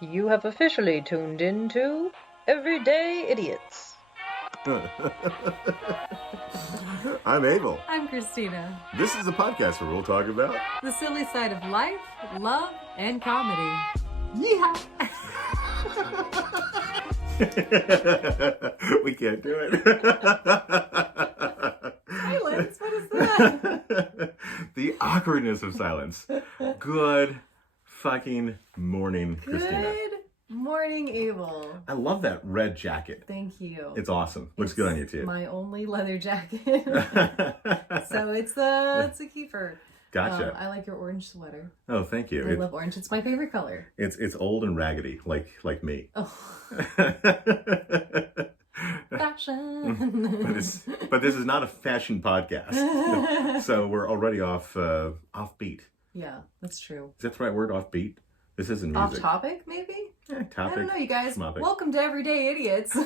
You have officially tuned into Everyday Idiots. I'm Abel. I'm Christina. This is a podcast where we'll talk about The silly side of life, love, and comedy. yeehaw. We can't do it. Silence? What is that? The awkwardness of silence. Good fucking morning, Christina. Good morning, Abel. I love that red jacket. Thank you. It's awesome. Looks good on you too. My only leather jacket. So it's a keeper. Gotcha. I like your orange sweater. Oh, thank you. I love orange. It's my favorite color. It's old and raggedy, like me. Oh. Fashion. but this is not a fashion podcast, so we're already off beat. Yeah, that's true. Is that the right word? Off beat. This isn't music. Off topic, maybe? Topic. I don't know, you guys. Schmopic. Welcome to Everyday Idiots.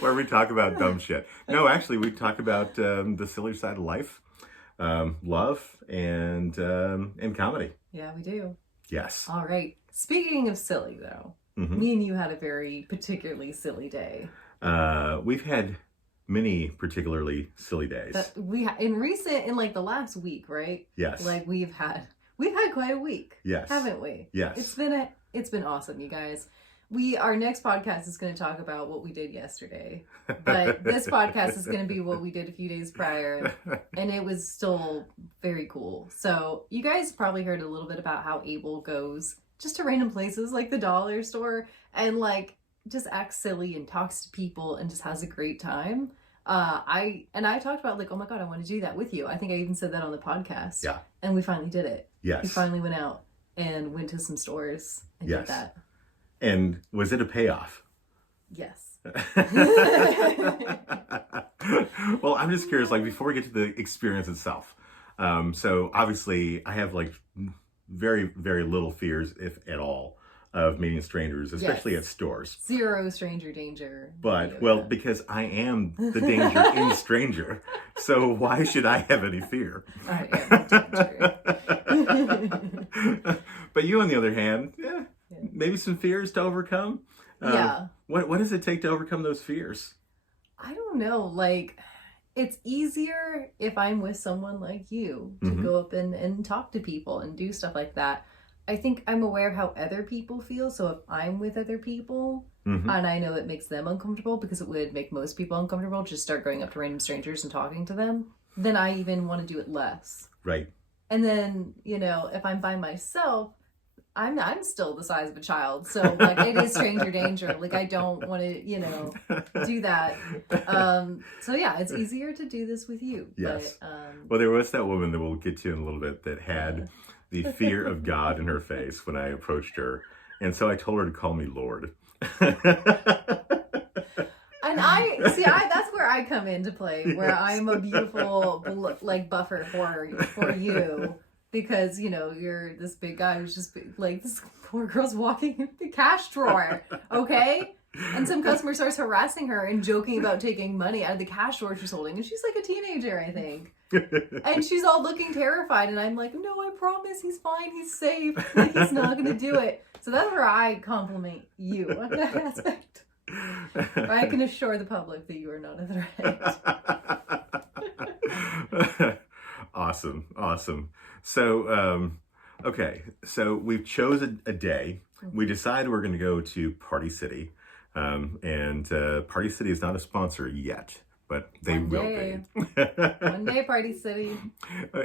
Where we talk about dumb shit. No, actually, we talk about the silly side of life, love, and comedy. Yeah, we do. Yes. All right. Speaking of silly, though, me and you had a very particularly silly day. We've had many particularly silly days. That in like the last week, right? Yes. Like we've had quite a week. Yes. Haven't we? Yes. It's been awesome, you guys. Our next podcast is going to talk about what we did yesterday, but this podcast is going to be what we did a few days prior, and it was still very cool. So you guys probably heard a little bit about how Abel goes just to random places like the dollar store and like just acts silly and talks to people and just has a great time. I talked about like, oh my God, I want to do that with you. I think I even said that on the podcast. Yeah. And we finally did it. Yes. We finally went out and went to some stores and did that. And was it a payoff? Yes. Well, I'm just curious, like before we get to the experience itself. So obviously I have like very, very little fears, if at all, of meeting strangers, especially at stores. Zero stranger danger. But, well, because I am the danger in stranger. So why should I have any fear? I am the danger. But you, on the other hand, maybe some fears to overcome. What does it take to overcome those fears? I don't know. Like, it's easier if I'm with someone like you to go up and talk to people and do stuff like that. I think I'm aware of how other people feel. So if I'm with other people and I know it makes them uncomfortable, because it would make most people uncomfortable, just start going up to random strangers and talking to them, then I even want to do it less. Right. And then, if I'm by myself, I'm still the size of a child. So like it is stranger danger. Like I don't want to, do that. So yeah, it's easier to do this with you. Yes. But, well, there was that woman that we'll get to in a little bit that had the fear of God in her face when I approached her. And so I told her to call me Lord. And that's where I come into play, where I'm a beautiful like buffer for you. Because, you're this big guy who's just like, this poor girl's walking in the cash drawer, okay? And some customer starts harassing her and joking about taking money out of the cash drawer she's holding. And she's like a teenager, I think. And she's all looking terrified. And I'm like, no, I promise he's fine. He's safe. Like, he's not going to do it. So that's where I compliment you on that aspect. Or I can assure the public that you are not a threat. Awesome. So, okay. So we've chosen a day. We decided we're going to go to Party City. And Party City is not a sponsor yet, but they will be. One day, Party City.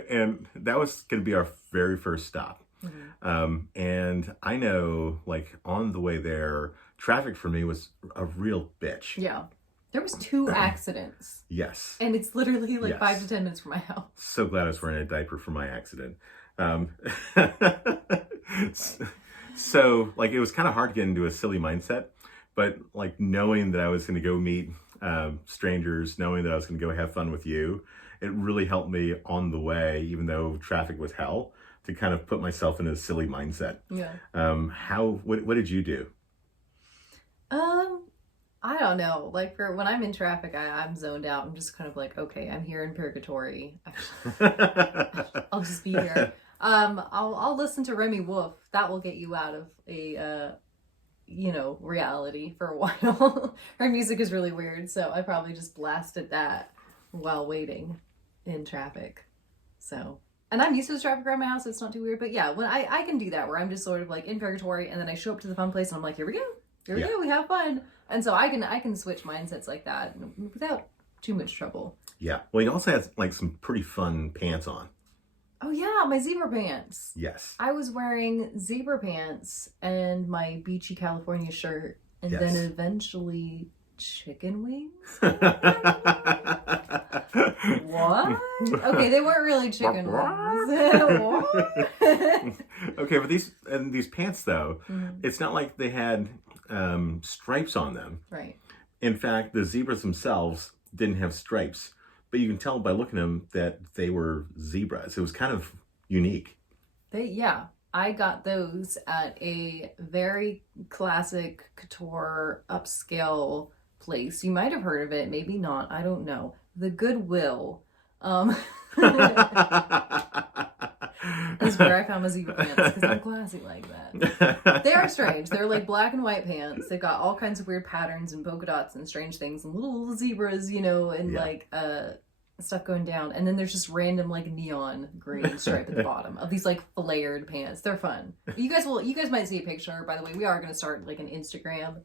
And that was going to be our very first stop. And I know, like, on the way there, traffic for me was a real bitch. Yeah. There was 2 accidents. Yes. And it's literally like 5 to 10 minutes from my house. So glad I was wearing a diaper for my accident. So, like, it was kind of hard to get into a silly mindset. But, like, knowing that I was going to go meet strangers, knowing that I was going to go have fun with you, it really helped me on the way, even though traffic was hell, to kind of put myself in a silly mindset. Yeah. What did you do? I don't know. Like for when I'm in traffic, I'm zoned out. I'm just kind of like, okay, I'm here in purgatory. I'll just be here. I'll listen to Remy Wolf. That will get you out of a reality for a while. Her music is really weird, so I probably just blasted that while waiting in traffic. So, and I'm used to the traffic around my house, so it's not too weird. But yeah, when I can do that, where I'm just sort of like in purgatory, and then I show up to the fun place, and I'm like, here we go, we have fun. And so I can switch mindsets like that without too much trouble. Yeah. Well, he also has like some pretty fun pants on. Oh yeah, my zebra pants. Yes. I was wearing zebra pants and my beachy California shirt, and then eventually chicken wings. What? Okay, they weren't really chicken wings. Okay, but these pants though, it's not like they had stripes on them. Right. In fact, the zebras themselves didn't have stripes. But you can tell by looking at them that they were zebras. It was kind of unique. I got those at a very classic couture upscale place. You might have heard of it, maybe not. I don't know. The Goodwill. That's where I found my zebra pants because I'm classy like that. They are strange. They're like black and white pants. They've got all kinds of weird patterns and polka dots and strange things and little zebras, and like stuff going down. And then there's just random like neon green stripe at the bottom of these like flared pants. They're fun. You guys might see a picture. By the way, we are going to start like an Instagram,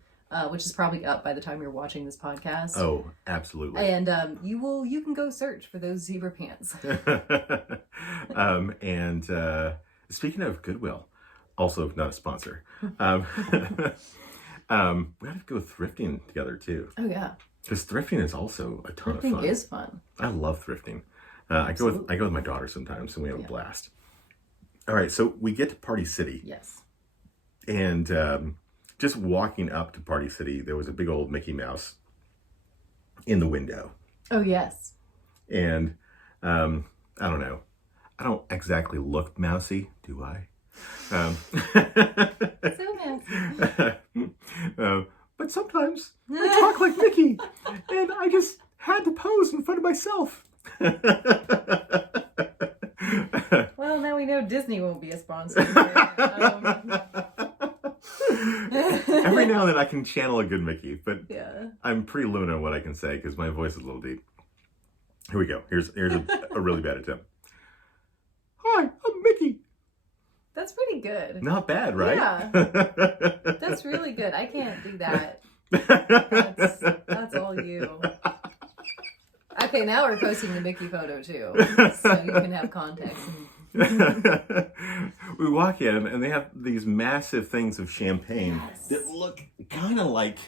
which is probably up by the time you're watching this podcast. Oh, absolutely. And you can go search for those zebra pants. And speaking of Goodwill, also not a sponsor, we have to go thrifting together too. Oh yeah, because thrifting is also a ton of fun. Thrifting is fun. I love thrifting. I go with my daughter sometimes, and we have a blast. All right, so we get to Party City. Yes. And just walking up to Party City, there was a big old Mickey Mouse in the window. Oh yes. And I don't know. I don't exactly look mousy, do I? So mousy. But sometimes I talk like Mickey, and I just had to pose in front of myself. Well, now we know Disney won't be a sponsor. Every now and then I can channel a good Mickey, but yeah. I'm pretty limited on what I can say because my voice is a little deep. Here we go. Here's a really bad attempt. Hi, I'm Mickey. That's pretty good. Not bad, right? Yeah. That's really good. I can't do that. That's all you. Okay, now we're posting the Mickey photo too, so you can have context. We walk in and they have these massive things of champagne that look kind of like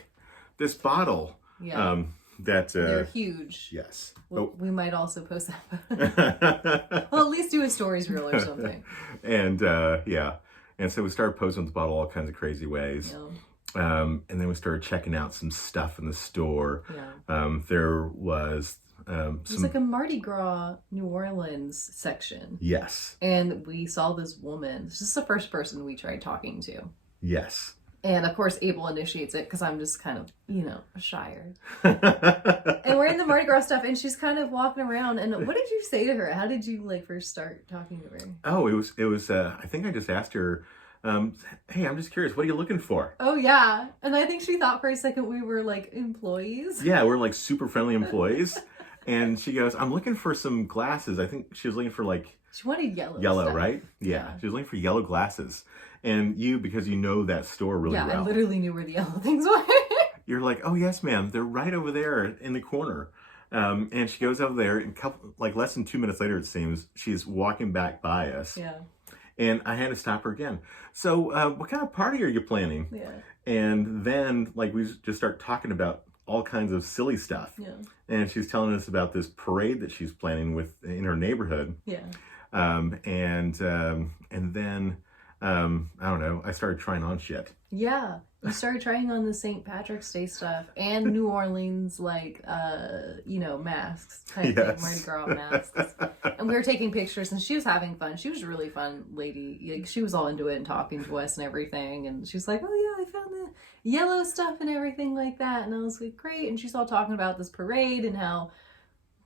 this bottle. Yeah. They're huge. Yes. We might also post that. Well, at least do a stories reel or something. And and so we started posing with the bottle all kinds of crazy ways. Yeah. And then we started checking out some stuff in the store. Yeah. There was there's like a Mardi Gras New Orleans section. Yes. And we saw this woman. This is the first person we tried talking to. Yes. And of course, Abel initiates it because I'm just kind of, shyer. And we're in the Mardi Gras stuff, and she's kind of walking around. And what did you say to her? How did you first start talking to her? Oh, it was. I think I just asked her, "Hey, I'm just curious. What are you looking for?" Oh yeah, and I think she thought for a second we were like employees. Yeah, we're like super friendly employees. And she goes, "I'm looking for some glasses." I think she was looking for She wanted yellow. Yellow, stuff. right? Yeah, she was looking for yellow glasses. And because you know that store really well. Yeah, I literally knew where the yellow things were. You're like, "Oh yes, ma'am, they're right over there in the corner." And she goes over there, and less than 2 minutes later, it seems, she's walking back by us. Yeah. And I had to stop her again. "So, what kind of party are you planning?" Yeah. And then, we just start talking about all kinds of silly stuff. Yeah. And she's telling us about this parade that she's planning in her neighborhood. Yeah. And then I don't know, I started trying on shit. Yeah. You started trying on the St. Patrick's Day stuff and New Orleans, masks type thing, Mardi Gras masks. And we were taking pictures, and she was having fun. She was a really fun lady. She was all into it and talking to us and everything. And she was like, "Oh yeah, I found the yellow stuff and everything like that." And I was like, "Great." And she's all talking about this parade and how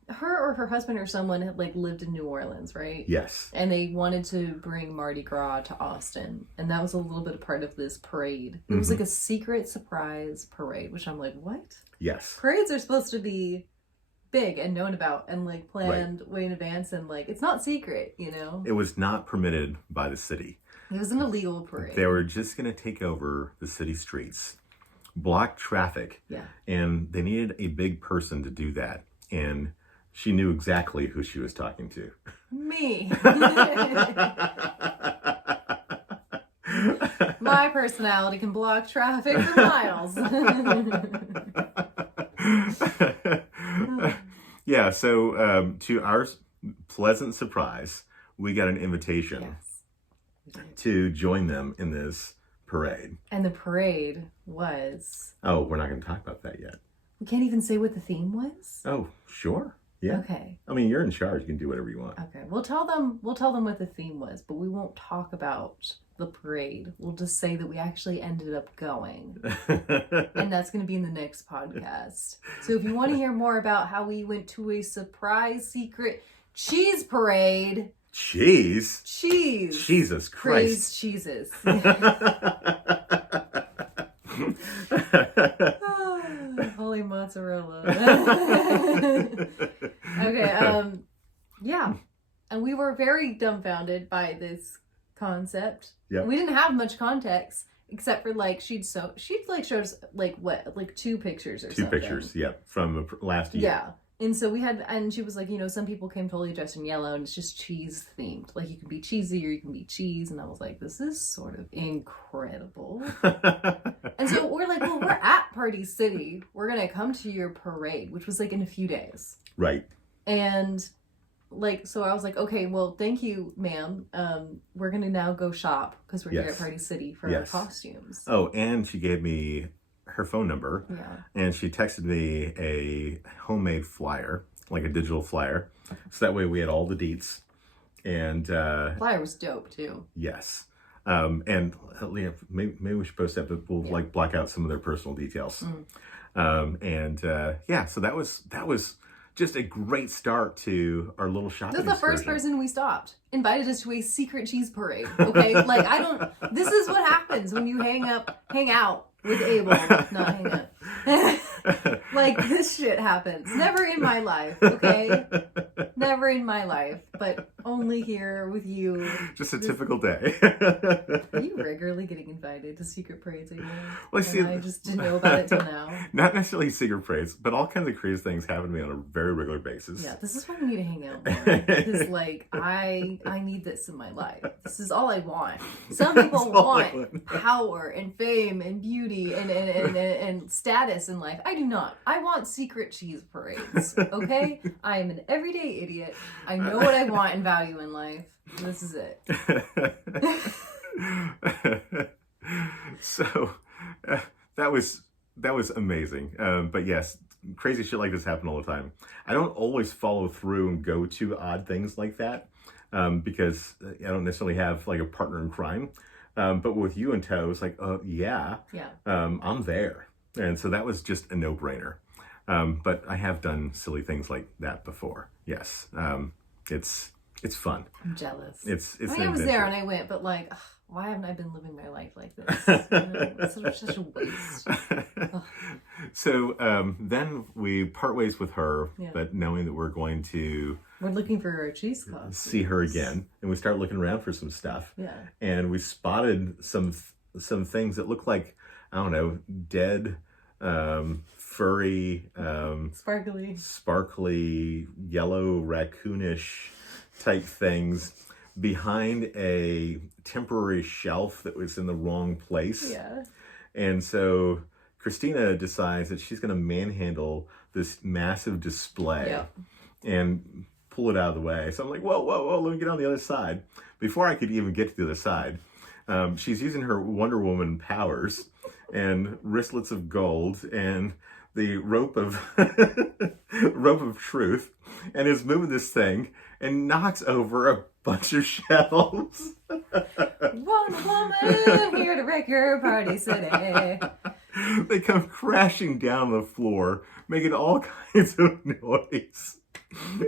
her or her husband or someone had like lived in New Orleans, right? Yes. And they wanted to bring Mardi Gras to Austin, and that was a little bit part of this parade. It was like a secret surprise parade, which I'm like, what? Yes. Parades are supposed to be big and known about and like planned way in advance, and like it's not secret, you know? It was not permitted by the city. It was an illegal parade. They were just going to take over the city streets, block traffic, and they needed a big person to do that. And she knew exactly who she was talking to. Me. My personality can block traffic for miles. Yeah, so to our pleasant surprise, we got an invitation to join them in this parade. And the parade was... Oh, we're not going to talk about that yet. We can't even say what the theme was? Oh, sure. Yeah. Okay. I mean, you're in charge. You can do whatever you want. Okay. We'll tell them what the theme was, but we won't talk about the parade. We'll just say that we actually ended up going. And that's going to be in the next podcast. So if you want to hear more about how we went to a surprise secret cheese parade. Cheese? Cheese. Jesus Christ. Praise cheeses. Holy mozzarella. Okay, yeah. And we were very dumbfounded by this concept. Yeah. We didn't have much context except for like she'd like showed us like what, like 2 pictures or Two something. pictures, yeah, from last year. Yeah. And so and she was like, you know, some people came totally dressed in yellow and it's just cheese themed. Like you can be cheesy or you can be cheese. And I was like, this is sort of incredible. And so we're like, well, we're at Party City. We're going to come to your parade, which was like in a few days. Right. And like, so I was like, okay, well, thank you, ma'am. We're going to now go shop because we're here at Party City for our costumes. Oh, and she gave me her phone number. Yeah. And she texted me a homemade flyer, like a digital flyer. So that way we had all the deets. And flyer was dope too. Yes. And Leah, maybe we should post that, but we'll like block out some of their personal details. So that was just a great start to our little shopping This is the first excursion. person we stopped. Invited us to a secret cheese parade. Okay? Like, this is what happens when you hang out with Abel. Not hang up. Like, this shit happens. Never in my life, okay? Never in my life, but only here with you. Just a typical day. Are you regularly getting invited to secret parades again? Well, see, I just didn't know about it till now. Not necessarily secret parades, but all kinds of crazy things happen to me on a very regular basis. Yeah, this is why we need to hang out more. Because, like, I need this in my life. This is all I want. Some people want power and fame and beauty and status in life. I do not. I want secret cheese parades, okay? I am an everyday idiot. I know what I want and value in life. This is it. So, that was amazing. But yes, crazy shit like this happen all the time. I don't always follow through and go to odd things like that because I don't necessarily have like a partner in crime. But with you in tow, it's like, I'm there. And so that was just a no-brainer. But I have done silly things like that before. Yes. It's fun. I'm jealous. It's I mean, I was there and I went, but like, why haven't I been living my life like this? It's such a waste. So then we part ways with her, but knowing that we're going to... We're looking for our cheese costumes. See her again. And we start looking around for some stuff. Yeah. And we spotted some things that look like, I don't know, dead, furry, sparkly, yellow, raccoonish type things behind a temporary shelf that was in the wrong place. Yeah. And so Christina decides that she's going to manhandle this massive display and pull it out of the way. So I'm like, whoa, let me get on the other side. Before I could even get to the other side, she's using her Wonder Woman powers and wristlets of gold and the rope of truth, and is moving this thing and knocks over a bunch of shelves. Wonder Woman here to wreck your Party City. They come crashing down the floor, making all kinds of noise.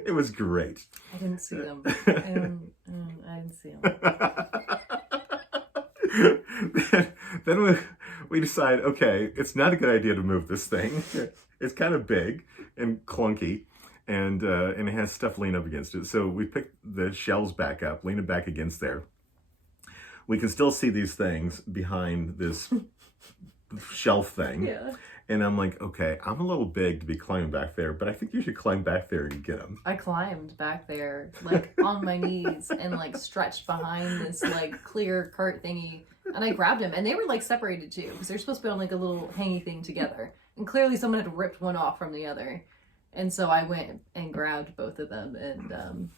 It was great. I didn't see them. I didn't see them. Then we decide, okay, it's not a good idea to move this thing. It's kind of big and clunky, and it has stuff leaned up against it. So we pick the shelves back up, lean it back against there. We can still see these things behind this shelf thing. Yeah. And I'm like, okay, I'm a little big to be climbing back there, but I think you should climb back there and get them. I climbed back there, like, on my knees and, like, stretched behind this, like, clear cart thingy. And I grabbed them. And they were, like, separated, too. Because they're supposed to be on, like, a little hangy thing together. And clearly someone had ripped one off from the other. And so I went and grabbed both of them. And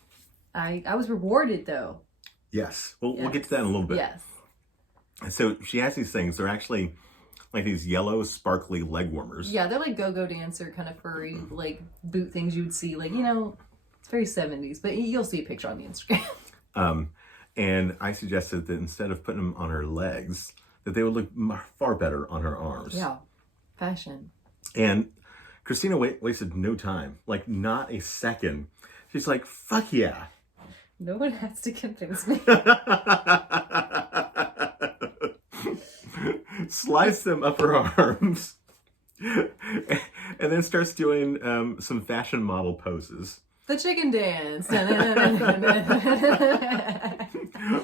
I was rewarded, though. Yes. Well, we'll get to that in a little bit. Yes. So she has these things. They're actually like these yellow, sparkly leg warmers. Yeah, they're like go-go dancer kind of furry, like, boot things you would see. Like, you know, it's very 70s. But you'll see a picture on the Instagram. And I suggested that instead of putting them on her legs, that they would look far better on her arms. Yeah. Fashion. And Christina wasted no time. Like, not a second. She's like, fuck yeah. No one has to convince me. Slides them up her arms. And then starts doing some fashion model poses. The chicken dance.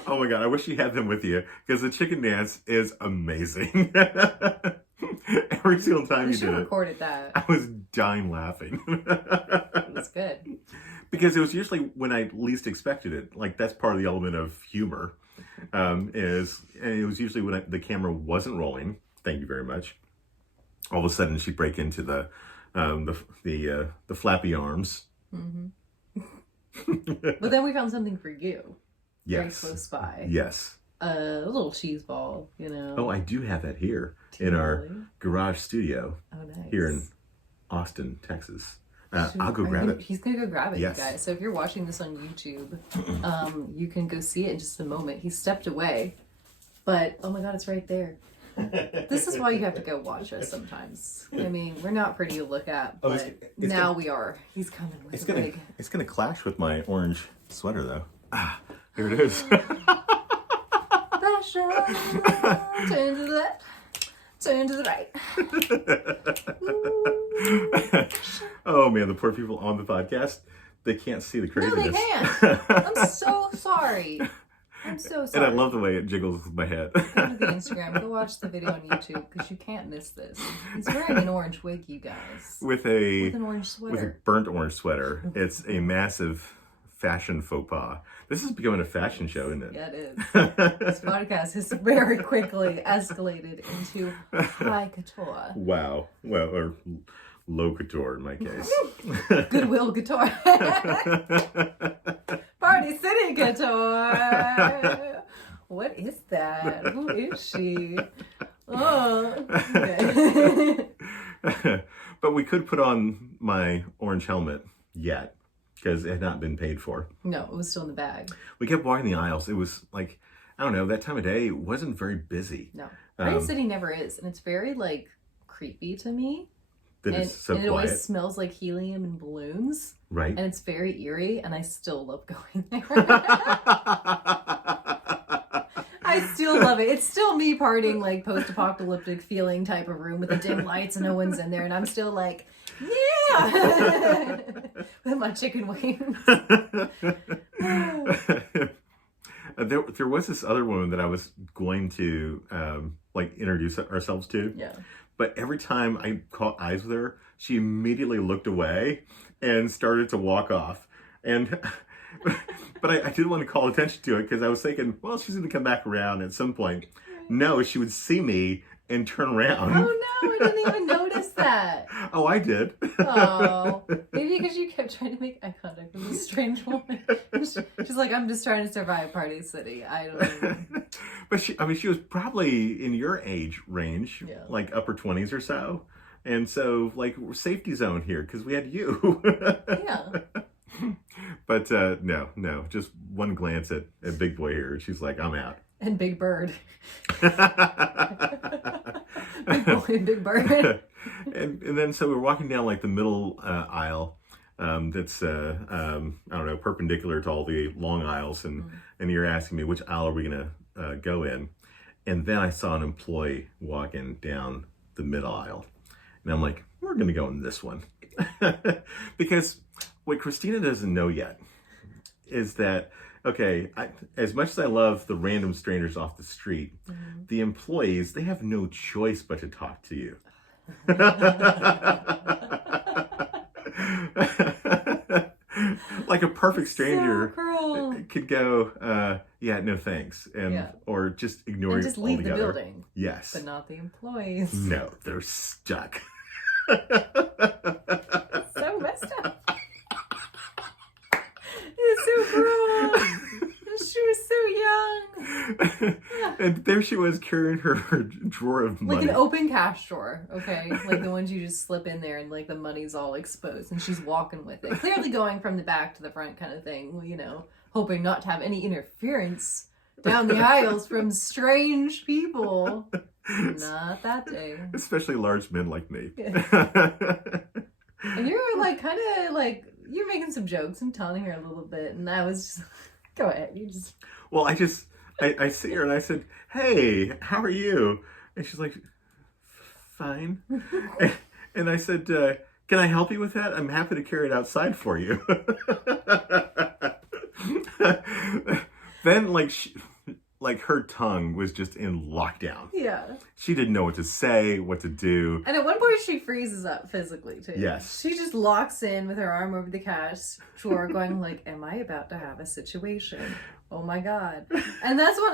Oh my God, I wish you had them with you, because the chicken dance is amazing. Every single time you did it. Recorded that. I was dying laughing. It was good. Because it was usually when I least expected it. Like, that's part of the element of humor. And it was usually when the camera wasn't rolling. Thank you very much. All of a sudden, she'd break into the flappy arms. Mm-hmm. But then we found something for you. Yes. Very close by. Yes. A little cheese ball, you know. Oh, I do have that here in our garage studio. Oh, nice. Here in Austin, Texas. I'll go grab it. He's gonna go grab it, yes. You guys. So if you're watching this on YouTube, you can go see it in just a moment. He stepped away, but oh my God, it's right there. This is why you have to go watch us sometimes. I mean, we're not pretty to look at, but now we are. He's coming with It's gonna clash with my orange sweater, though. Ah, here it is. Fashion. Turn to the left. Turn to the right. Oh man, the poor people on the podcast, they can't see the craziness. No, they can't. I'm so sorry. I'm so sorry. And I love the way it jiggles with my head. Go to the Instagram. Go watch the video on YouTube because you can't miss this. He's wearing an orange wig, you guys. With an orange sweater. With a burnt orange sweater. It's a massive fashion faux pas. This is becoming a fashion show, isn't it? Yeah, it is. This podcast has very quickly escalated into high couture. Wow. Well, or low couture in my case. Goodwill couture. Party City couture. What is that? Who is she? Oh. Okay. But we could put on my orange helmet yet, because it had not been paid for. No, it was still in the bag. We kept walking the aisles. It was like, I don't know, that time of day it wasn't very busy. No. Party City never is. And it's very, like, creepy to me. That it's so and it quiet. always smells like helium and balloons. Right. And it's very eerie, and I still love going there. I still love it. It's still me partying, like, post-apocalyptic feeling type of room with the dim lights and no one's in there, and I'm still like, yeah! With my chicken wings. There was this other woman that I was going to, introduce ourselves to. Yeah. But every time I caught eyes with her, she immediately looked away and started to walk off. And but I didn't want to call attention to it because I was thinking, well, she's going to come back around at some point. No, she would see me and turn around. Oh no, I didn't even notice that. Oh, I did. Oh, maybe because you kept trying to make eye contact with this strange woman. She's like, I'm just trying to survive Party City. I don't know. But she was probably in your age range, yeah. Like upper 20s or so. And so, like, we're safety zone here because we had you. Yeah. But no, just one glance at Big Boy here. She's like, I'm out. And Big Bird. Big Boy and Big Bird. and then so we're walking down like the middle aisle, that's I don't know, perpendicular to all the long aisles, and you're asking me which aisle are we gonna go in, and then I saw an employee walking down the mid aisle, and I'm like, we're gonna go in this one, because what Christina doesn't know yet is that, okay, as much as I love the random strangers off the street, the employees, they have no choice but to talk to you. Like a perfect stranger could go, yeah, no thanks, and or just ignore and you just leave altogether. the building. Yes, but not the employees. No, they're stuck. So messed up. It's so cruel. She was so young. And there she was carrying her drawer of money. Like an open cash drawer, okay? Like the ones you just slip in there and like the money's all exposed and she's walking with it. Clearly going from the back to the front kind of thing, you know, hoping not to have any interference down the aisles from strange people. Not that day. Especially large men like me. And you're like kind of like, you're making some jokes and taunting her a little bit, and I was just, go ahead. You just. Well, I see her and I said, hey, how are you? And she's like, fine. And I said, can I help you with that? I'm happy to carry it outside for you. Then, like her tongue was just in lockdown. Yeah. She didn't know what to say, what to do. And at one point she freezes up physically too. Yes. She just locks in with her arm over the cash drawer going like, am I about to have a situation? Oh my God. And that's when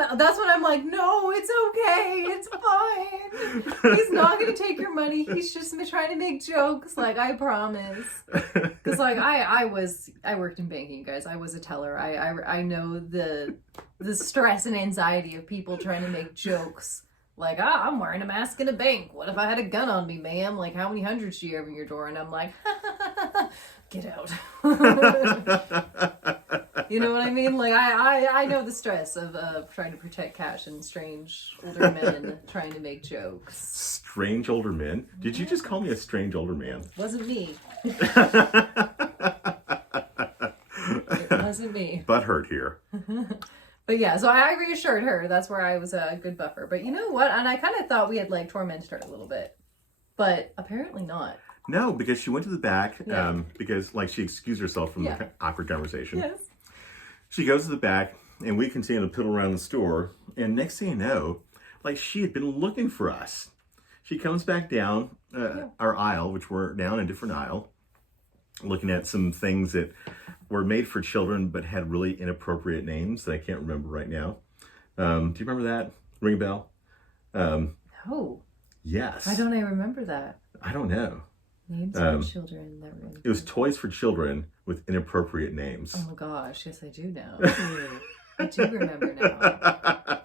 I'm like, no, it's okay. It's fine. He's not going to take your money. He's just trying to make jokes. Like, I promise. Because like I worked in banking, guys. I was a teller. I know the stress and anxiety of people trying to make jokes. Like, I'm wearing a mask in a bank. What if I had a gun on me, ma'am? Like, how many hundreds do you have in your drawer? And I'm like, get out. You know what I mean? Like, I know the stress of trying to protect cash and strange older men trying to make jokes. Strange older men? Did you just call me a strange older man? Wasn't me. It wasn't me. Butthurt here. But yeah, so I reassured her. That's where I was a good buffer. But you know what? And I kind of thought we had like tormented her a little bit. But apparently not. No, because she went to the back because like she excused herself from the awkward conversation. Yes. She goes to the back and we continue to piddle around the store. And next thing you know, like she had been looking for us. She comes back down our aisle, which we're down a different aisle, looking at some things that were made for children but had really inappropriate names that I can't remember right now. Do you remember that? Ring a bell? No. Yes. Why don't I remember that? I don't know. Names for children that were. It was toys for children with inappropriate names. Oh my gosh, yes I do now. I do remember now.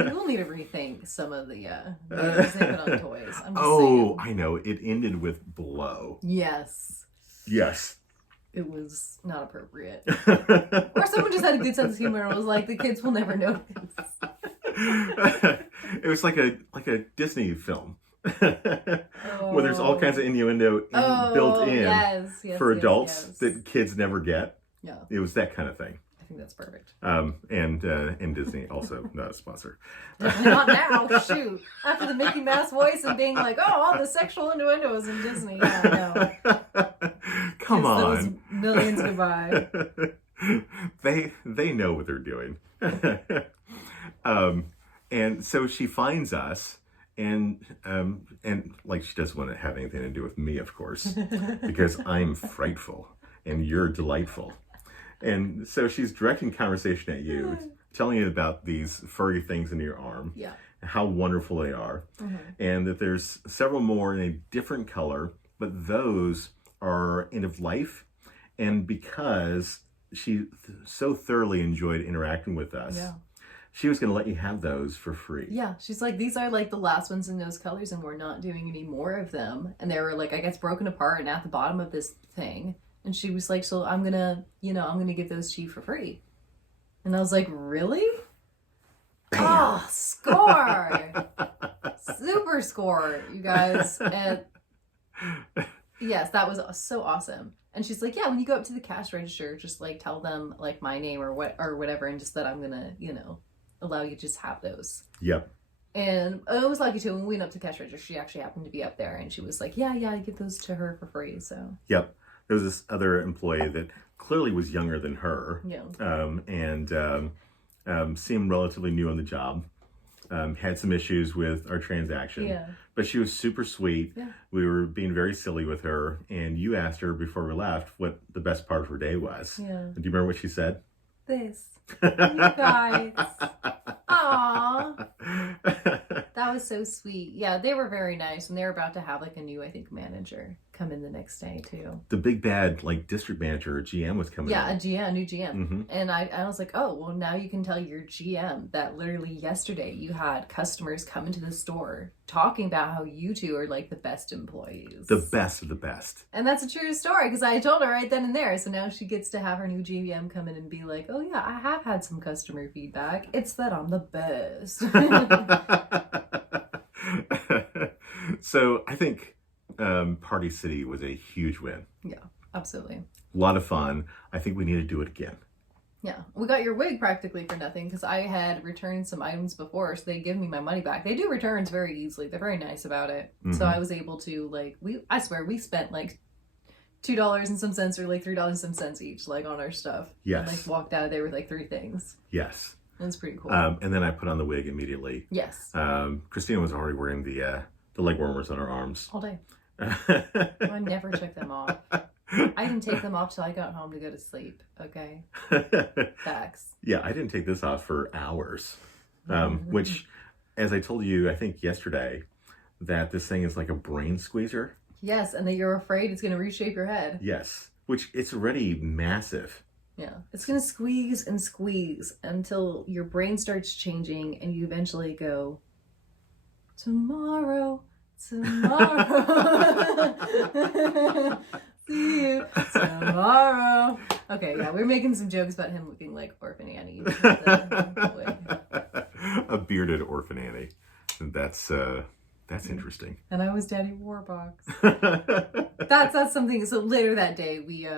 We'll need to rethink some of the names they put on toys. I'm just saying. I know. It ended with blow. Yes. Yes. It was not appropriate. Or someone just had a good sense of humor and was like, the kids will never notice. It was like a Disney film. Where there's all kinds of innuendo built in for adults that kids never get. Yeah. It was that kind of thing. I think that's perfect. And Disney also not a sponsor. Not now. Shoot. After the Mickey Mouse voice and being like, oh, all the sexual innuendos in Disney. Yeah, no. Come on. Those millions goodbye. They know what they're doing. And so she finds us. And like she doesn't want to have anything to do with me, of course, because I'm frightful and you're delightful. And so she's directing conversation at you, telling you about these furry things in your arm, how wonderful they are, and that there's several more in a different color, but those are end of life. And because she so thoroughly enjoyed interacting with us, she was going to let you have those for free. Yeah, she's like, these are like the last ones in those colors and we're not doing any more of them. And they were like, I guess, broken apart and at the bottom of this thing. And she was like, so I'm going to give those to you for free. And I was like, really? Oh, score! Super score, you guys. And yes, that was so awesome. And she's like, yeah, when you go up to the cash register, just like tell them like my name or whatever, and just that I'm gonna, allow you to just have those. Yep. And I was lucky too. When we went up to cash register, she actually happened to be up there, and she was like, yeah, I give those to her for free. So. Yep. There was this other employee that clearly was younger than her. Yeah. And seemed relatively new on the job. Had some issues with our transaction. Yeah. But she was super sweet. Yeah. We were being very silly with her. And you asked her before we left what the best part of her day was. Yeah. Do you remember what she said? This. You guys. Aww. That was so sweet. Yeah, they were very nice. And they were about to have like a new, I think, manager come in the next day too. The big bad like district manager or GM was coming in. Yeah, a new GM. Mm-hmm. And I was like, oh, well, now you can tell your GM that literally yesterday you had customers come into the store talking about how you two are like the best employees. The best of the best. And that's a true story because I told her right then and there. So now she gets to have her new GM come in and be like, oh yeah, I have had some customer feedback. It's that I'm the best. So I think Party City was a huge win. Yeah, absolutely. A lot of fun. I think we need to do it again. Yeah, we got your wig practically for nothing because I had returned some items before, so they give me my money back. They do returns very easily. They're very nice about it. Mm-hmm. So I was able to I swear we spent like $2 and some cents or like $3 and some cents each like on our stuff. Yes. And walked out of there with like 3 things. Yes. It was pretty cool. And then I put on the wig immediately. Yes. Christina was already wearing the leg warmers on her arms. All day. I never took them off. I didn't take them off till I got home to go to sleep. Okay. Facts. Yeah, I didn't take this off for hours. Which, as I told you, I think yesterday, that this thing is like a brain squeezer. Yes, and that you're afraid it's going to reshape your head. Yes, which it's already massive. Yeah, it's going to squeeze and squeeze until your brain starts changing and you eventually go, tomorrow. See you tomorrow. Okay, yeah, we're making some jokes about him looking like Orphan Annie. A bearded Orphan Annie. That's interesting. And I was Daddy Warbox. That's something. So later that day, we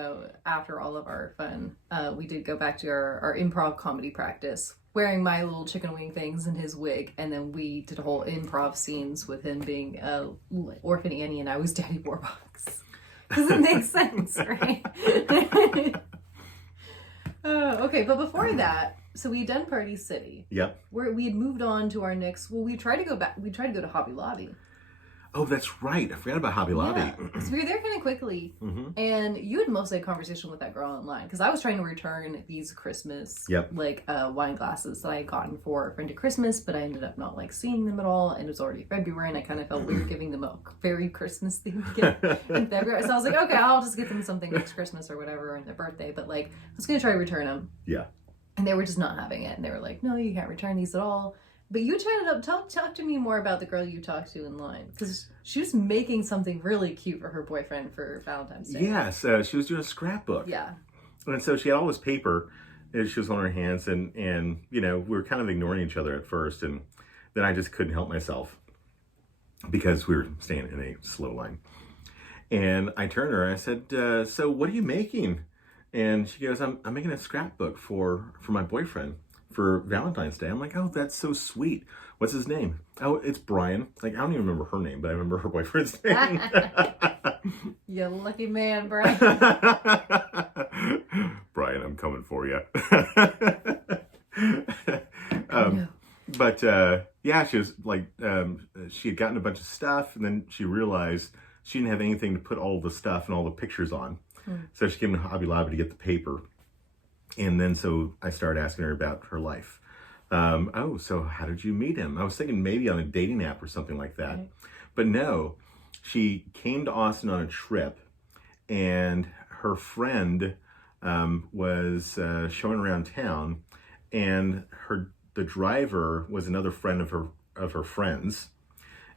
after all of our fun, we did go back to our improv comedy practice, wearing my little chicken wing things and his wig, and then we did a whole improv scenes with him being Orphan Annie and I was Daddy Warbox. Does it make sense, right? Okay, but before that, so we had done Party City. Yep. Where we had moved on to our next. Well, we tried to go back. We tried to go to Hobby Lobby. Oh, that's right. I forgot about Hobby Lobby. Yeah. So we were there kind of quickly, and you had mostly a conversation with that girl online because I was trying to return these Christmas wine glasses that I had gotten for a friend at Christmas, but I ended up not seeing them at all, and it was already February, and I kind of felt weird giving them a very Christmas themed gift in February. So I was like, okay, I'll just get them something next Christmas or whatever on their birthday, but I was gonna try to return them. Yeah. And they were just not having it, and they were like, no, you can't return these at all. But you chatted up, talk to me more about the girl you talked to in line. Because she was making something really cute for her boyfriend for Valentine's Day. Yes, she was doing a scrapbook. Yeah. And so she had all this paper, and she was on her hands, and we were kind of ignoring each other at first, and then I just couldn't help myself because we were staying in a slow line. And I turned to her, and I said, so what are you making? And she goes, I'm making a scrapbook for my boyfriend for Valentine's Day. I'm like, oh, that's so sweet. What's his name? Oh, it's Brian. I don't even remember her name, but I remember her boyfriend's name. You lucky man, Brian. Brian, I'm coming for you. No. But yeah, she was she had gotten a bunch of stuff, and then she realized she didn't have anything to put all the stuff and all the pictures on. So she came to Hobby Lobby to get the paper. And then so I started asking her about her life. So how did you meet him? I was thinking maybe on a dating app or something like that. Right. But no, she came to Austin on a trip, and her friend was showing around town, and the driver was another friend of her friends,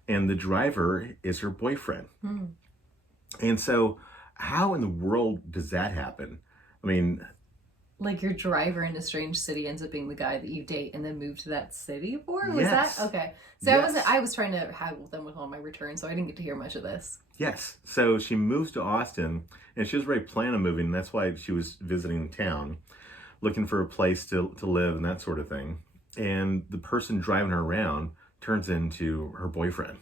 and the driver is her boyfriend. And so how in the world does that happen? I mean, like your driver in a strange city ends up being the guy that you date and then move to that city for? Was Yes. that okay? So Yes. I was trying to haggle them with all my returns, so I didn't get to hear much of this. Yes. So she moves to Austin, and she was already planning on moving. That's why she was visiting town, looking for a place to live and that sort of thing. And the person driving her around turns into her boyfriend.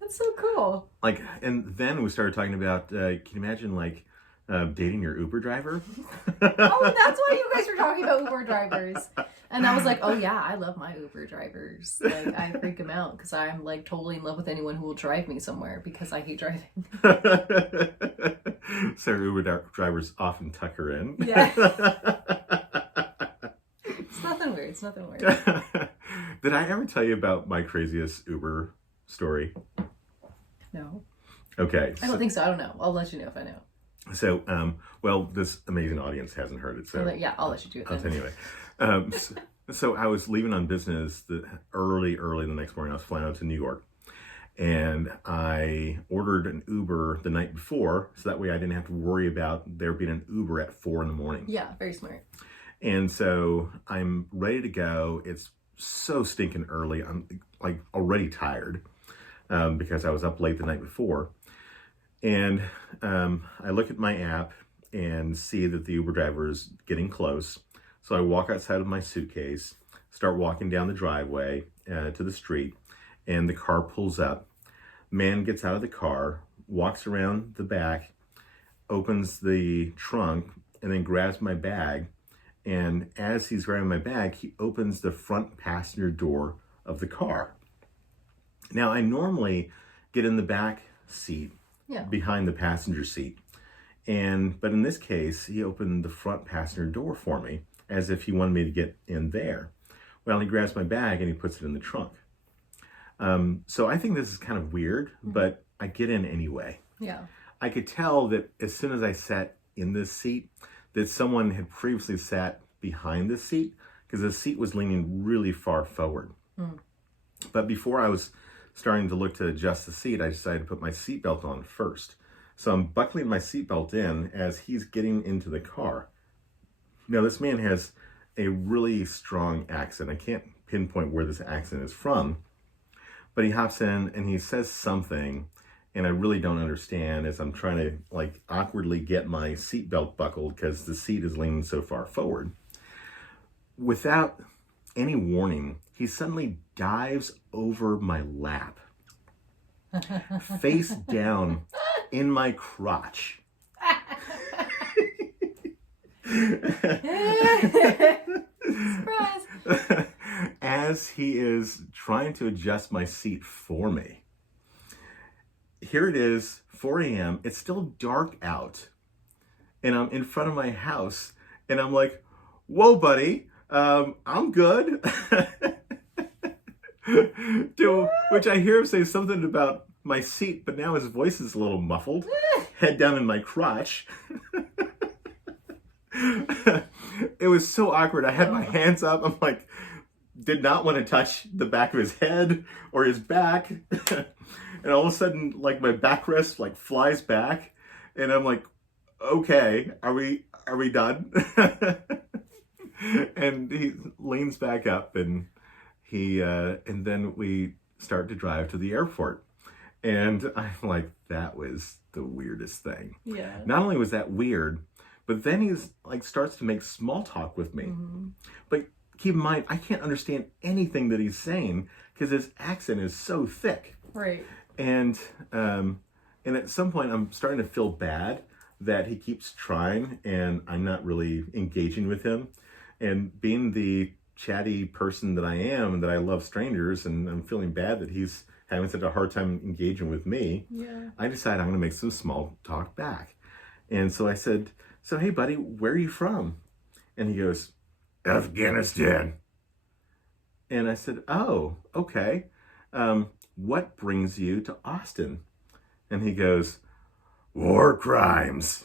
That's so cool. Like, and then we started talking about, can you imagine, like, dating your Uber driver? Oh, that's why you guys were talking about Uber drivers. And I was like, oh yeah, I love my Uber drivers. Like, I freak them out because I'm like totally in love with anyone who will drive me somewhere because I hate driving. So Uber drivers often tuck her in. Yeah. It's nothing weird. It's nothing weird. Did I ever tell you about my craziest Uber story? No. Okay. I don't think so. I don't know. I'll let you know if I know. So, well, this amazing audience hasn't heard it, so I'll let you do it I'll then. tell you anyway. So I was leaving on business early the next morning. I was flying out to New York, and I ordered an Uber the night before, so that way I didn't have to worry about there being an Uber at 4 a.m. Yeah, very smart. And so I'm ready to go. It's so stinking early. I'm like already tired because I was up late the night before. And I look at my app and see that the Uber driver is getting close. So I walk outside of my suitcase, start walking down the driveway to the street, and the car pulls up. Man gets out of the car, walks around the back, opens the trunk, and then grabs my bag. And as he's grabbing my bag, he opens the front passenger door of the car. Now, I normally get in the back seat behind the passenger seat. But in this case, he opened the front passenger door for me as if he wanted me to get in there. Well, he grabs my bag and he puts it in the trunk. So I think this is kind of weird, but I get in anyway. Yeah. I could tell that as soon as I sat in this seat, that someone had previously sat behind the seat because the seat was leaning really far forward. But before I was starting to look to adjust the seat, I decided to put my seatbelt on first. So I'm buckling my seatbelt in as he's getting into the car. Now, this man has a really strong accent. I can't pinpoint where this accent is from, but he hops in and he says something, and I really don't understand as I'm trying to like awkwardly get my seatbelt buckled because the seat is leaning so far forward. Without any warning, he suddenly dives over my lap, face down in my crotch. Surprise! As he is trying to adjust my seat for me. Here it is, 4 a.m. It's still dark out. And I'm in front of my house. And I'm like, whoa, buddy, I'm good. To which I hear him say something about my seat, but now his voice is a little muffled. Head down in my crotch. It was so awkward. I had my hands up. I'm like, did not want to touch the back of his head or his back. And all of a sudden, like my backrest like flies back. And I'm like, okay, are we done? And he leans back up and and then we start to drive to the airport. And I'm like, that was the weirdest thing. Yeah. Not only was that weird, but then he's like starts to make small talk with me. But keep in mind, I can't understand anything that he's saying because his accent is so thick. Right. And at some point, I'm starting to feel bad that he keeps trying and I'm not really engaging with him. And being the chatty person that I am and that I love strangers, and I'm feeling bad that he's having such a hard time engaging with me, I decided I'm going to make some small talk back. And so I said, so, hey, buddy, where are you from? And he goes, Afghanistan. And I said, oh, okay. What brings you to Austin? And he goes, war crimes.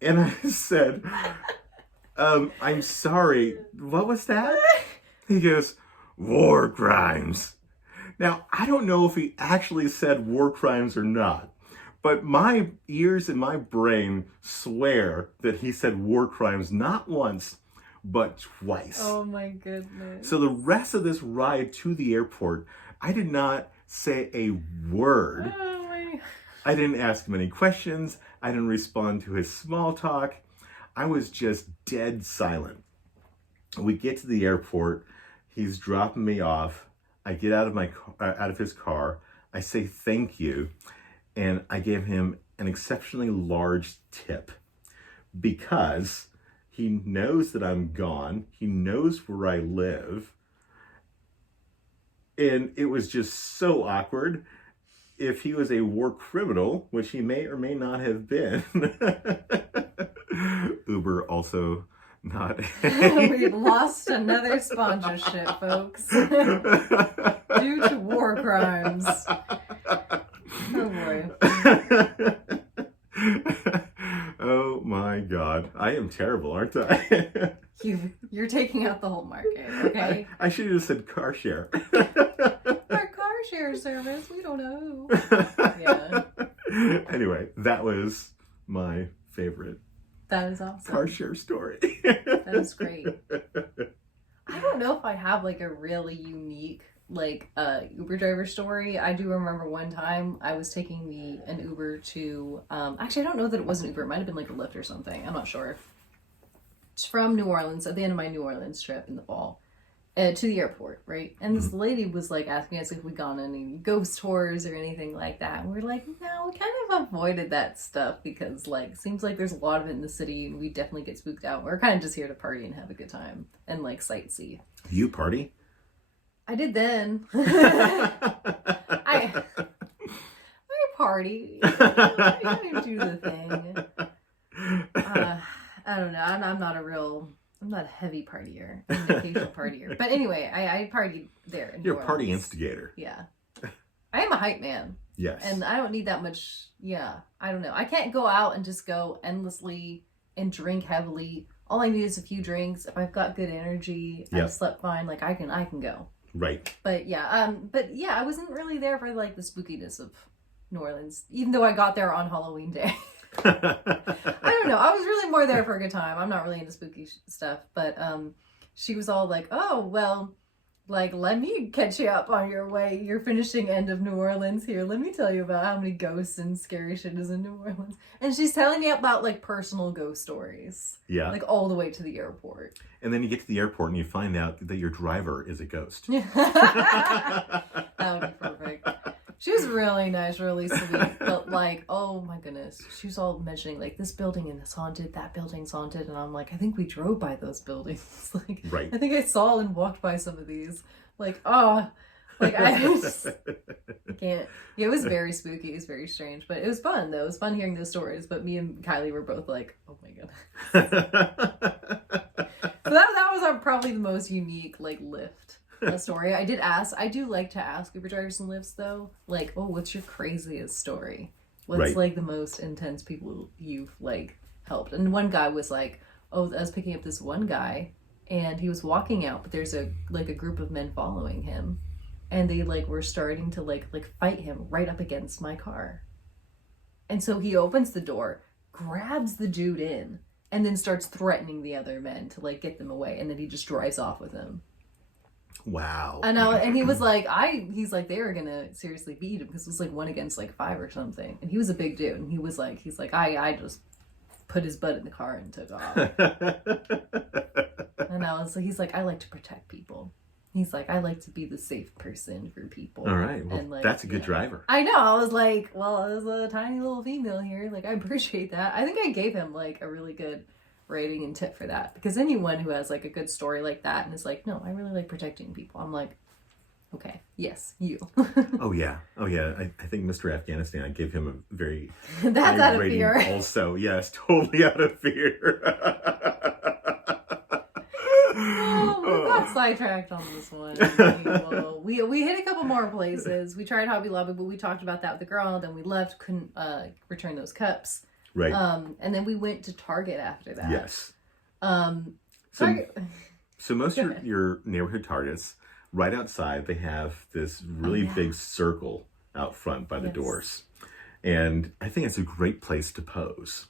And I said, I'm sorry, what was that? He goes, war crimes. Now, I don't know if he actually said war crimes or not, But my ears and my brain swear that he said war crimes not once, but twice. Oh my goodness. So the rest of this ride to the airport, I did not say a word. Oh my. I didn't ask him any questions. I didn't respond to his small talk. I was just dead silent. We get to the airport. He's dropping me off. I get out of his car. I say thank you. And I gave him an exceptionally large tip because he knows that I'm gone. He knows where I live. And it was just so awkward. If he was a war criminal, which he may or may not have been. Uber also not. We've lost another sponsorship, folks. Due to war crimes. Oh boy. Oh my God. I am terrible, aren't I? You're taking out the whole market, okay? I should have just said car share. Our car share service, we don't know. Yeah. Anyway, that was my favorite That is awesome. car share story. That is great. I don't know if I have like a really unique Uber driver story. I do remember one time I was taking an Uber to actually I don't know that it was an Uber, it might have been like a Lyft or something, I'm not sure. It's from New Orleans, at the end of my New Orleans trip in the fall, to the airport, right? And this lady was like asking us if we'd gone on any ghost tours or anything like that, and we're like, no, we kind of avoided that stuff because like seems like there's a lot of it in the city and we definitely get spooked out. We're kind of just here to party and have a good time and like sightsee. You party? I did then. I party. I do the thing. I don't know. I'm not a heavy partier. I'm an occasional partier. But anyway, I partied there. In You're New a party Orleans. instigator. Yeah. I am a hype man. Yes. And I don't need that much. Yeah. I don't know. I can't go out and just go endlessly and drink heavily. All I need is a few drinks. If I've got good energy, I've slept fine. Like I can go. Right. But yeah, I wasn't really there for like the spookiness of New Orleans, even though I got there on Halloween Day. I don't know. I was really more there for a good time. I'm not really into spooky stuff, but she was all like, "Oh, well, like let me catch you up on your way. You're finishing end of New Orleans here. Let me tell you about how many ghosts and scary shit is in New Orleans." And she's telling me about like personal ghost stories. Yeah. Like all the way to the airport. And then you get to the airport and you find out that your driver is a ghost. That would be perfect. She was really nice, really sweet, but like, oh my goodness, she was all mentioning like this building is haunted, that building's haunted, and I'm like, I think we drove by those buildings. Like, right. I think I saw and walked by some of these. Like, I just can't. Yeah, it was very spooky. It was very strange, but it was fun though. It was fun hearing those stories. But me and Kylie were both like, oh my goodness. So that was probably the most unique like Lyft story. I do like to ask Uber drivers and Lyfts though, like, oh, what's your craziest story? What's like the most intense people you've like helped? And one guy was like, oh, I was picking up this one guy and he was walking out, but there's a group of men following him and they like were starting to like fight him right up against my car. And so he opens the door, grabs the dude in, and then starts threatening the other men to like get them away, and then he just drives off with him. Wow. And he was like, he's like, they were gonna seriously beat him because it was like 1 against like 5 or something. And he was a big dude. And he's like, I just put his butt in the car and took off. And he's like, I like to protect people. He's like, I like to be the safe person for people. All right. Well, and like, that's a good driver. I know. I was like, well, there's a tiny little female here. Like, I appreciate that. I think I gave him like a really good rating and tip for that, because anyone who has like a good story like that and is like, no, I really like protecting people, I'm like, okay, yes, you. Oh yeah. I think Mr. Afghanistan, I gave him a very that's high out of rating fear. also. Yes, totally out of fear. We got sidetracked on this one. We hit a couple more places. We tried Hobby Lobby, but we talked about that with the girl. Then we left, couldn't return those cups. Right. And then we went to Target after that. Yes. Target. So most of your neighborhood Targets, right outside, they have this really big circle out front by the doors. And I think it's a great place to pose.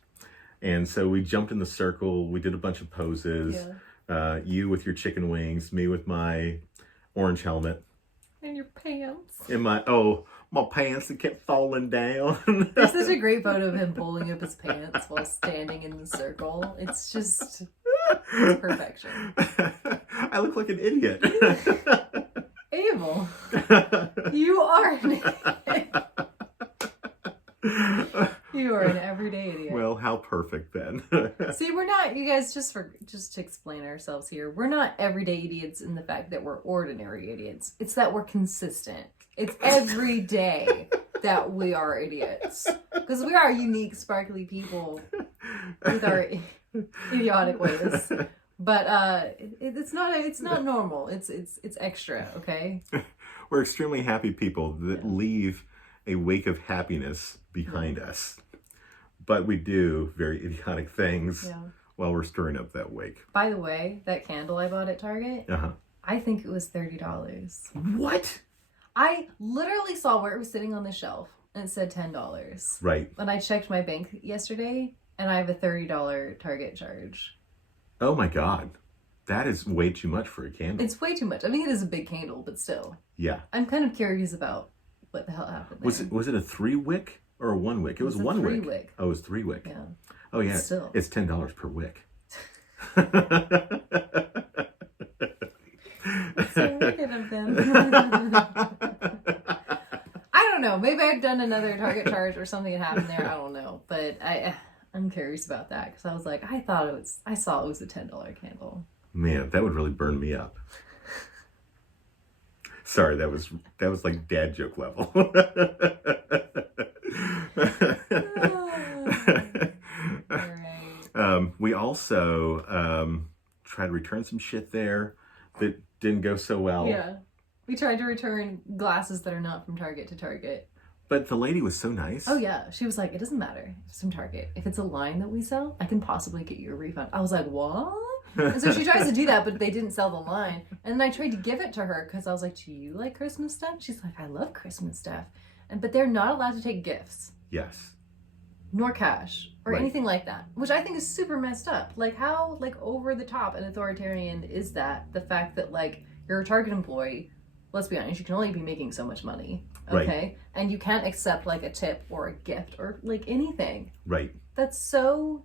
And so we jumped in the circle. We did a bunch of poses. Yeah. You with your chicken wings, me with my orange helmet. And your pants. And my pants that kept falling down. There's such a great photo of him pulling up his pants while standing in the circle. It's just perfection. I look like an idiot. Abel, you are an idiot. You are an everyday idiot. Well, how perfect then. See, we're not, you guys, just to explain ourselves here, we're not everyday idiots in the fact that we're ordinary idiots. It's that we're consistent. It's every day that we are idiots. Because we are unique, sparkly people with our idiotic ways. But it's not normal. It's extra, okay? We're extremely happy people that leave a wake of happiness behind us. But we do very idiotic things while we're stirring up that wake. By the way, that candle I bought at Target, I think it was $30. What? I literally saw where it was sitting on the shelf and it said $10. Right. And I checked my bank yesterday and I have a $30 Target charge. Oh my God. That is way too much for a candle. It's way too much. I mean, it is a big candle, but still. Yeah. I'm kind of curious about what the hell happened there. Was it a 3-wick or a 1-wick? It was 1 wick. 3-wick. Oh, it was 3-wick. Yeah. Oh yeah. Still. It's $10 per wick. So wicked of them. I don't know. Maybe I've done another Target charge or something had happened there. I don't know. But I'm curious about that because I was like, I saw it was a $10 candle. Man, that would really burn me up. Sorry, that was like dad joke level. We also tried to return some shit there that didn't go so well. Yeah. We tried to return glasses that are not from Target to Target. But the lady was so nice. Oh yeah. She was like, it doesn't matter. It's from Target. If it's a line that we sell, I can possibly get you a refund. I was like, what? And so she tries to do that, but they didn't sell the line. And then I tried to give it to her because I was like, do you like Christmas stuff? She's like, I love Christmas stuff. But they're not allowed to take gifts. Yes. Nor cash or anything like that, which I think is super messed up. Like how over the top and authoritarian is that? The fact that you're a Target employee, let's be honest, you can only be making so much money, okay? Right. And you can't accept a tip or a gift or anything. Right. That's so,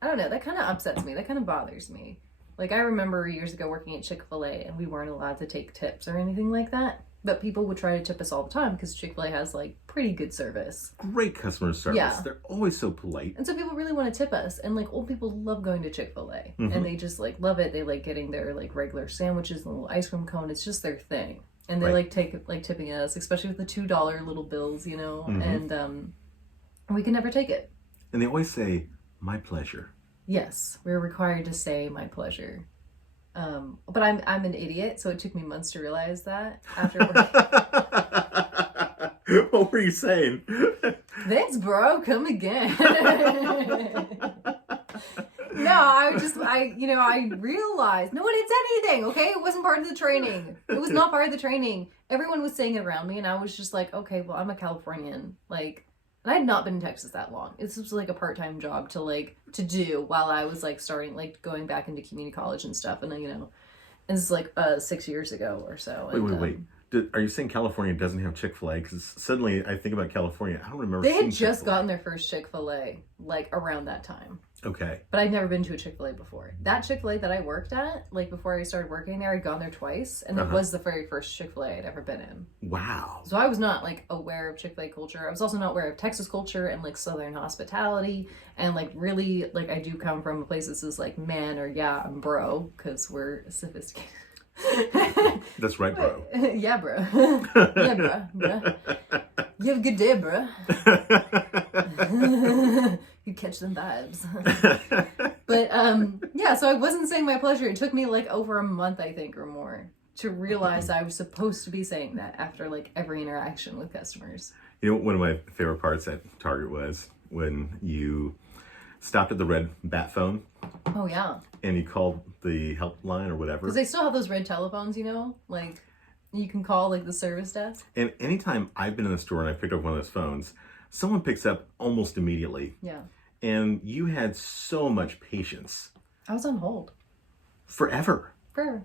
I don't know, that kind of upsets me. That kind of bothers me. I remember years ago working at Chick-fil-A and we weren't allowed to take tips or anything like that. But people would try to tip us all the time because Chick-fil-A has pretty good service. Great customer service. Yeah. They're always so polite. And so people really want to tip us. And old people love going to Chick-fil-A. Mm-hmm. And they just love it. They like getting their regular sandwiches and a little ice cream cone. It's just their thing. And they tipping us, especially with the $2 little bills, you know. Mm-hmm. And we can never take it. And they always say, my pleasure. Yes, we're required to say my pleasure. But I'm an idiot, so it took me months to realize that after work. What were you saying? Thanks, bro. Come again. No, I realized no one had said anything. Okay, it wasn't part of the training. It was not part of the training. Everyone was saying it around me, and I was just like, okay, well, I'm a Californian, and I had not been in Texas that long. This was a part-time job to do while I was starting going back into community college and stuff. And this is 6 years ago or so. Wait. Are you saying California doesn't have Chick-fil-A? Because suddenly I think about California. I don't remember. They had just gotten their first Chick-fil-A around that time. Okay. But I'd never been to a Chick-fil-A before. That Chick-fil-A that I worked at, before I started working there, I'd gone there twice, and it was the very first Chick-fil-A I'd ever been in. Wow. So I was not aware of Chick-fil-A culture. I was also not aware of Texas culture and Southern hospitality, and really I do come from a place that says man or yeah, I'm bro, because we're sophisticated. That's right, bro. Yeah, bro. Yeah, bro. You have a good day, bro. You catch them vibes. But yeah, so I wasn't saying my pleasure. It took me over a month, I think, or more to realize I was supposed to be saying that after every interaction with customers. One of my favorite parts at Target was when you stopped at the red bat phone. Oh yeah. And you called the helpline or whatever. Because they still have those red telephones, you can call the service desk. And anytime I've been in the store and I picked up one of those phones, someone picks up almost immediately. Yeah. And you had so much patience. I was on hold. Forever. Forever.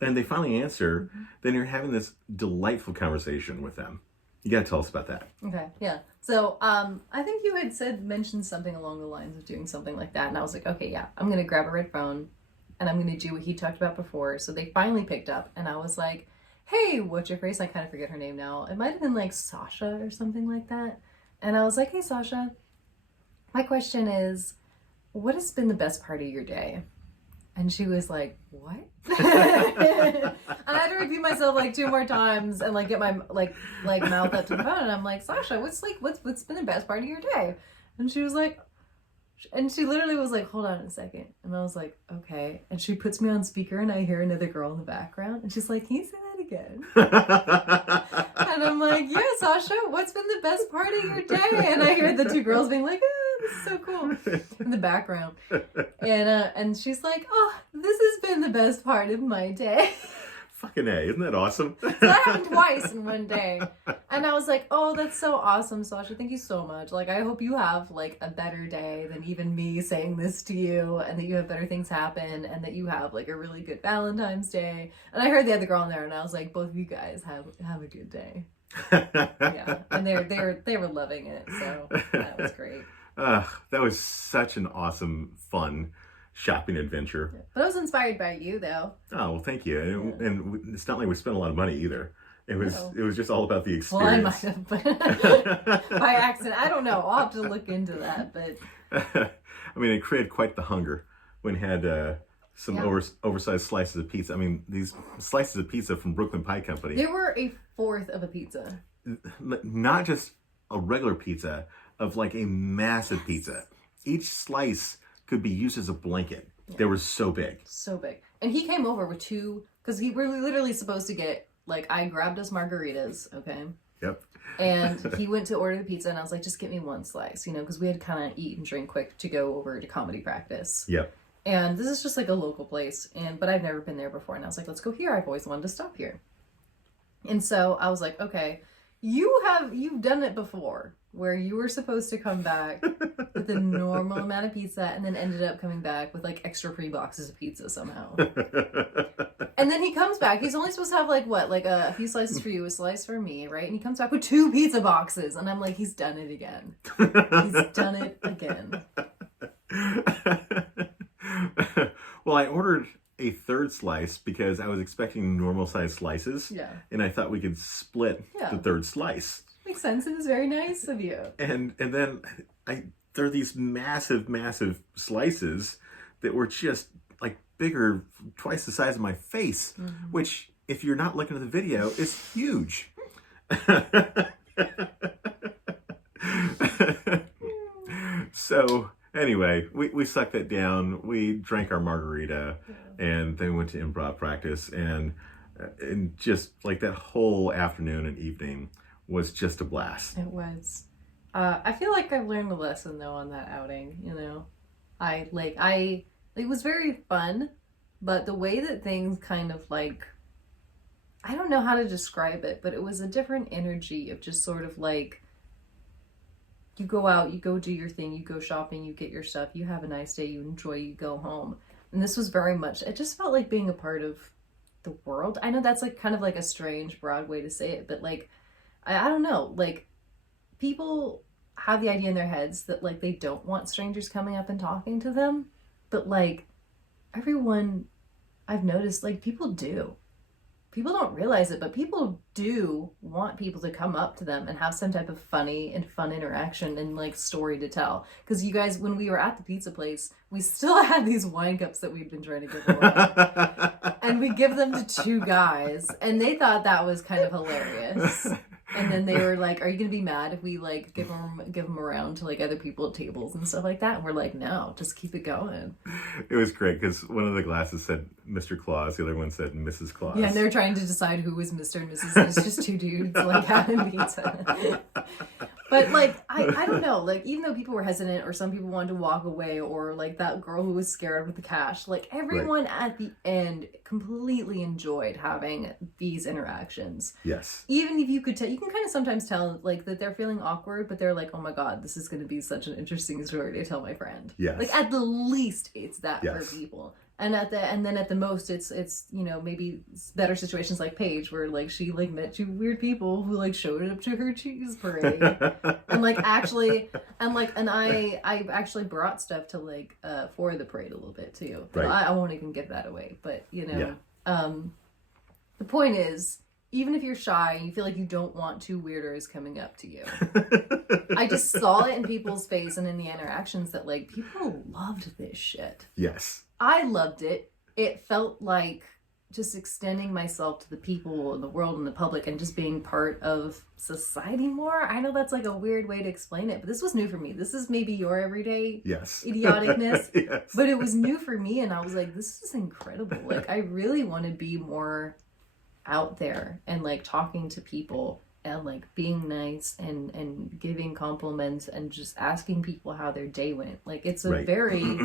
And they finally answer, then you're having this delightful conversation with them. You got to tell us about that. Okay, yeah. So, I think you had mentioned something along the lines of doing something like that, and I was like, okay, yeah, I'm gonna grab a red phone, and I'm gonna do what he talked about before. So they finally picked up, and I was like, hey, what's your face? I kind of forget her name now. It might have been like Sasha or something like that. And I was like, hey, Sasha, my question is, what has been the best part of your day? And she was like, what? And I had to repeat myself like 2 more times and like get my like mouth up to the phone. And I'm like, Sasha, what's been the best part of your day? And she was like, and she literally was like, hold on a second. And I was like, okay. And she puts me on speaker and I hear another girl in the background. And she's like, can you say that again? And I'm like, yeah, Sasha, what's been the best part of your day? And I hear the 2 girls being like, oh, this is so cool in the background. And she's like, oh, this has been the best part of my day. Fucking A, isn't that awesome? So that happened twice in one day. And I was like, oh, that's so awesome, Sasha. Thank you so much. Like, I hope you have, like, a better day than even me saying this to you, and that you have better things happen, and that you have, like, a really good Valentine's Day. And I heard the other girl in there, and I was like, both of you guys have a good day. Yeah. And they were loving it, so that was great. That was such an awesome, fun shopping adventure. Yeah. But I was inspired by you, though. Oh, well, thank you. And it's not like we spent a lot of money either. It was just all about the Well, I experience. might have, but by accident. I don't know. I'll have to look into that. But I mean, it created quite the hunger when it had some oversized slices of pizza. I mean, these slices of pizza from Brooklyn Pie Company. they were a fourth of a pizza. Not just a regular pizza, of like a massive pizza. Each slice could be used as a blanket. Yeah. They were so big. So big. And he came over with 2, because we were literally supposed to get, like, I grabbed us margaritas, okay? Yep. And he went to order the pizza, and I was like, just get me 1 slice, you know, because we had kind of eat and drink quick to go over to comedy practice. Yep. And this is just like a local place, but I've never been there before, and I was like, let's go here. I've always wanted to stop here. And so I was like, okay, you've done it before, where you were supposed to come back with a normal amount of pizza and then ended up coming back with like extra pre-boxes of pizza somehow. And then he comes back. He's only supposed to have like what? Like a few slices for you, a slice for me, right? And he comes back with 2 pizza boxes. And I'm like, he's done it again. He's done it again. Well, I ordered a 3rd slice because I was expecting normal sized slices. Yeah. And I thought we could split the 3rd slice. Makes sense. It was very nice of you. And then there are these massive slices that were just like bigger, twice the size of my face, which if you're not looking at the video is huge. So anyway, we sucked it down. We drank our margarita and then went to improv practice, and just like that whole afternoon and evening was just a blast. It was. I feel like I've learned a lesson though on that outing, you know. It was very fun, but the way that things kind of like, I don't know how to describe it, but it was a different energy of just sort of like, you go out, you go do your thing, you go shopping, you get your stuff, you have a nice day, you enjoy, you go home. And this was very much, it just felt like being a part of the world. I know that's like kind of like a strange, broad way to say it, but like, I don't know, like, people have the idea in their heads that, like, they don't want strangers coming up and talking to them, but, like, everyone, I've noticed, like, people do. People don't realize it, but people do want people to come up to them and have some type of funny and fun interaction and, like, story to tell. Because you guys, when we were at the pizza place, we still had these wine cups that we'd been trying to give away. And we give them to 2 guys, and they thought that was kind of hilarious. And then they were like, are you going to be mad if we, like, give them around to, like, other people at tables and stuff like that? And we're like, no, just keep it going. It was great because one of the glasses said Mr. Claus, the other one said Mrs. Claus. Yeah, and they were trying to decide who was Mr. and Mrs. And it's just 2 dudes, like, having pizza. But like, I don't know, like, even though people were hesitant or some people wanted to walk away, or like that girl who was scared with the cash, like everyone at the end completely enjoyed having these interactions. Yes. Even if you could tell, you can kind of sometimes tell like that they're feeling awkward, but they're like, oh my God, this is going to be such an interesting story to tell my friend. Yes. Like at the least it's that Yes. for people. And then at the most it's you know, maybe better situations like Paige, where like she like met two weird people who like showed up to her cheese parade and like actually and I actually brought stuff to like for the parade a little bit too. But Right. I won't even give that away. But you know, Yeah. the point is, even if you're shy and you feel like you don't want two weirdos coming up to you, I just saw it in people's face and in the interactions that like people loved this shit. Yes. I loved it. It felt like just extending myself to the people in the world and the public and just being part of society more. I know that's like a weird way to explain it, but this was new for me. This is maybe your everyday Yes. idioticness, Yes. but it was new for me, and I was like, this is incredible. Like, I really want to be more out there and like talking to people and like being nice and giving compliments and just asking people how their day went. Like, it's a Right. very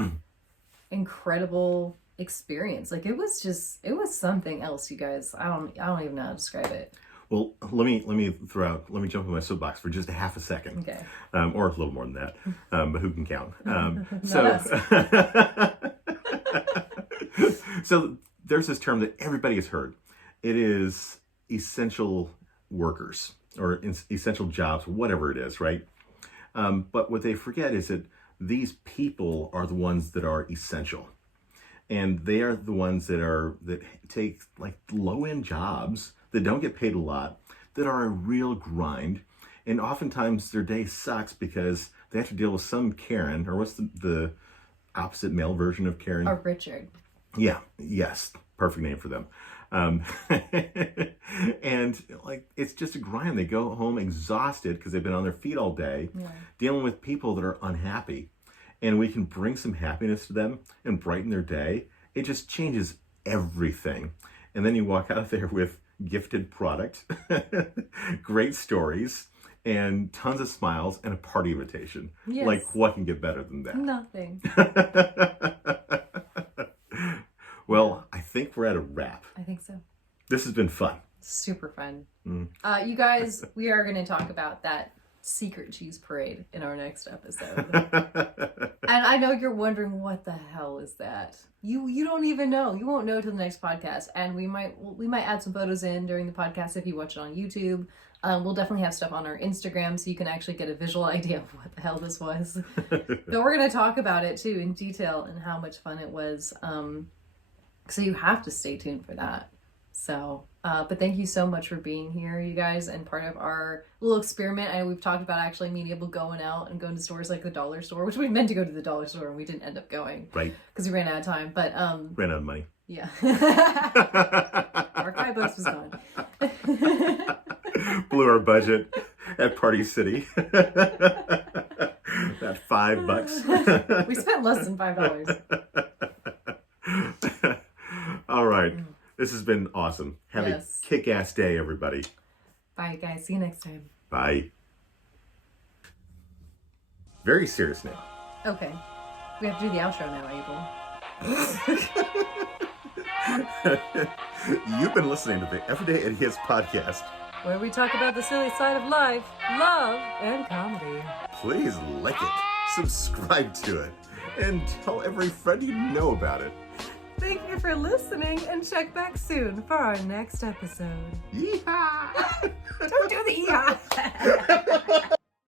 incredible experience. Like, it was something else, you guys. I don't even know how to describe it. Well, let me jump in my soapbox for just a half a second. Okay. Or a little more than that. But who can count? So there's this term that everybody has heard. It is essential workers or essential jobs, whatever it is, right? But what they forget is that these people are the ones that are essential. And they are the ones that take like low-end jobs that don't get paid a lot, that are a real grind. And oftentimes their day sucks because they have to deal with some Karen, or what's the opposite male version of Karen? Or Richard. Yeah, yes, perfect name for them. And like, it's just a grind. They go home exhausted because they've been on their feet all day, dealing with people that are unhappy. And we can bring some happiness to them and brighten their day. It just changes everything. And then you walk out of there with gifted product, great stories, and tons of smiles and a party invitation. Yes. Like, what can get better than that? Nothing. Well, I think we're at a wrap. I think so. This has been fun. Super fun. Mm. You guys, we are going to talk about that secret cheese parade in our next episode. And I know you're wondering, what the hell is that? You don't even know. You won't know till the next podcast. And we might add some photos in during the podcast if you watch it on YouTube. We'll definitely have stuff on our Instagram so you can actually get a visual idea of what the hell this was. But we're going to talk about it too in detail and how much fun it was. So you have to stay tuned for that. So, but thank you so much for being here, you guys, and part of our little experiment. I know we've talked about actually being able going out and going to stores like the dollar store, which we meant to go to the dollar store and we didn't end up going. Right. Because we ran out of time, but Ran out of money. yeah. Our guidebooks was gone. Blew our budget at Party City. That $5. We spent less than $5. All right. This has been awesome. Have a kick-ass day, everybody. Bye, guys. See you next time. Bye. Very serious now. Okay. We have to do the outro now, Abel. You've been listening to the Everyday Idiots podcast. Where we talk about the silly side of life, love, and comedy. Please like it, subscribe to it, and tell every friend you know about it. Thank you for listening, and check back soon for our next episode. Yeehaw! Don't do the yeehaw!